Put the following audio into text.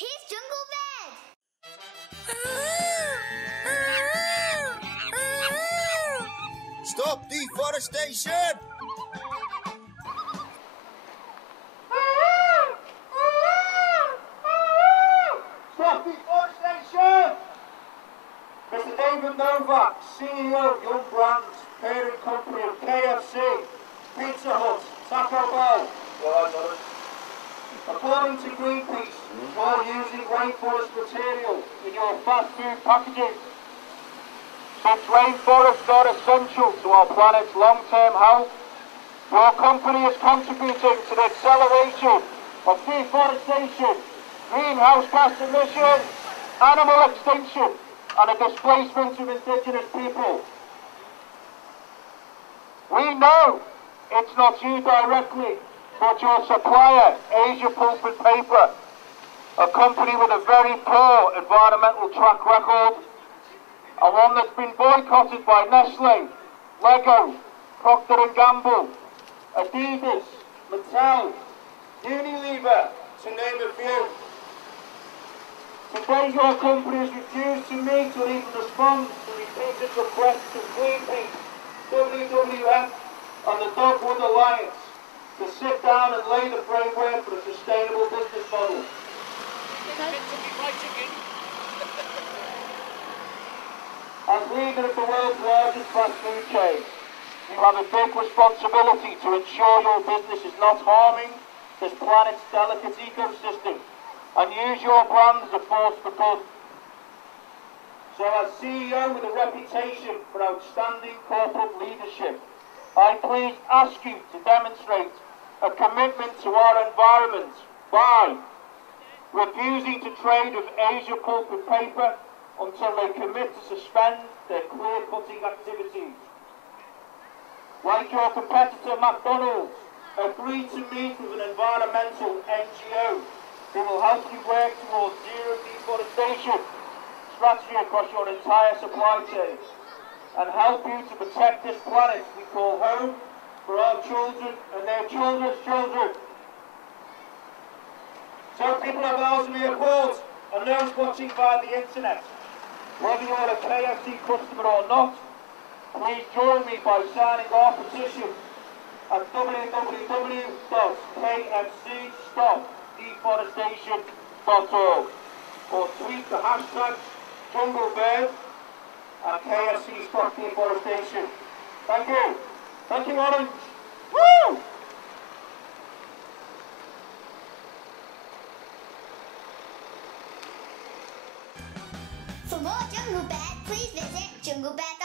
Here's Jungle Bed! Stop deforestation! Stop deforestation! Mr. David Novak, CEO of Young Brands, parent company of KFC, Pizza Hut, Taco Bell. According to Greenpeace, you're using rainforest material in your fast food packaging. Since rainforests are essential to our planet's long-term health, your company is contributing to the acceleration of deforestation, greenhouse gas emissions, animal extinction, and the displacement of indigenous people. We know it's not you directly, but your supplier, Asia Pulp and Paper, a company with a very poor environmental track record, and one that's been boycotted by Nestle, Lego, Procter & Gamble, Adidas, Mattel, Unilever, to name a few. Today your company has refused to meet or even respond to repeated requests of Greenpeace, WWF and the Dogwood Alliance to sit down and lay the framework for a sustainable business model. As leader of the world's largest fast food chain, you have a big responsibility to ensure your business is not harming this planet's delicate ecosystem and use your brand as a force for good. So as CEO with a reputation for outstanding corporate leadership, I please ask you to demonstrate a commitment to our environment by refusing to trade with Asia Pulp and Paper until they commit to suspend their clear-cutting activities. Like your competitor McDonald's, agree to meet with an environmental NGO who will help you work towards zero deforestation strategy across your entire supply chain and help you to protect this planet we call home for our children and their children's children. So people have eyes on the applause and those watching via the internet, whether you're a KFC customer or not, please join me by signing our petition at www.kfcstopdeforestation.org or tweet the hashtags JungleBird and KFC Stop Deforestation. Thank you. Thank you, Orange. Woo! For more Jungle Bed, please visit junglebed.com.